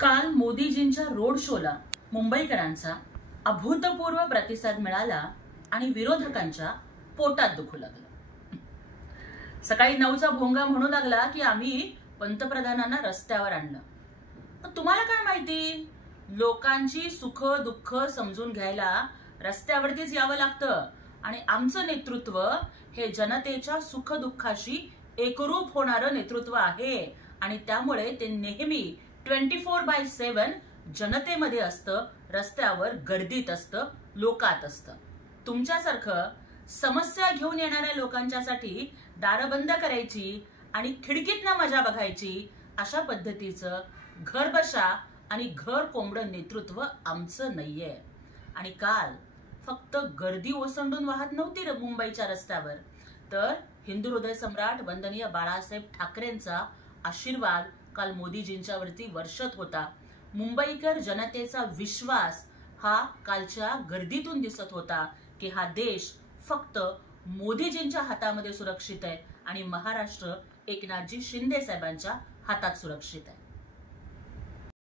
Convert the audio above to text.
काल मोदीजींच्या रोड शोला मुंबईकरांचा अभूतपूर्व प्रतिसाद मिळाला आणि विरोधकांच्या पोटात दुखू लागलं. सकाळी 9चा भोंगा म्हणू लागला की आम्ही पंतप्रधानांना रस्त्यावर आणलं. तुम्हाला काय माहिती, लोकांची सुख दुःख समजून घ्यायला रस्त्यावरतीच यावं लागतं आणि आमचं नेतृत्व हे जनतेच्या सुख दुःखाशी एकरूप होणारं नेतृत्व आहे आणि त्यामुळे ते नेहमी 24/7 जनतेमध्ये असतं, रस्त्यावर गर्दीत असतं, लोकात असतं. तुमच्यासारखं समस्या घेऊन येणाऱ्या लोकांच्यासाठी दारं बंद करायची आणि खिडकीतनं मजा बघायची अशा पद्धतीचं घर बशा आणि घर कोंबडं नेतृत्व आमचं नाहीये. आणि काल फक्त गर्दी ओसंडून वाहत नव्हती मुंबईच्या रस्त्यावर, तर हिंदू हृदय सम्राट वंदनीय बाळासाहेब ठाकरेंचा आशीर्वाद काल मोदीजींच्यावरती वर्षत होता. मुंबईकर जनतेचा विश्वास हा कालच्या गर्दीतून दिसत होता की हा देश फक्त मोदीजींच्या हातामध्ये सुरक्षित आहे आणि महाराष्ट्र एकनाथजी शिंदे साहेबांच्या हातात सुरक्षित आहे.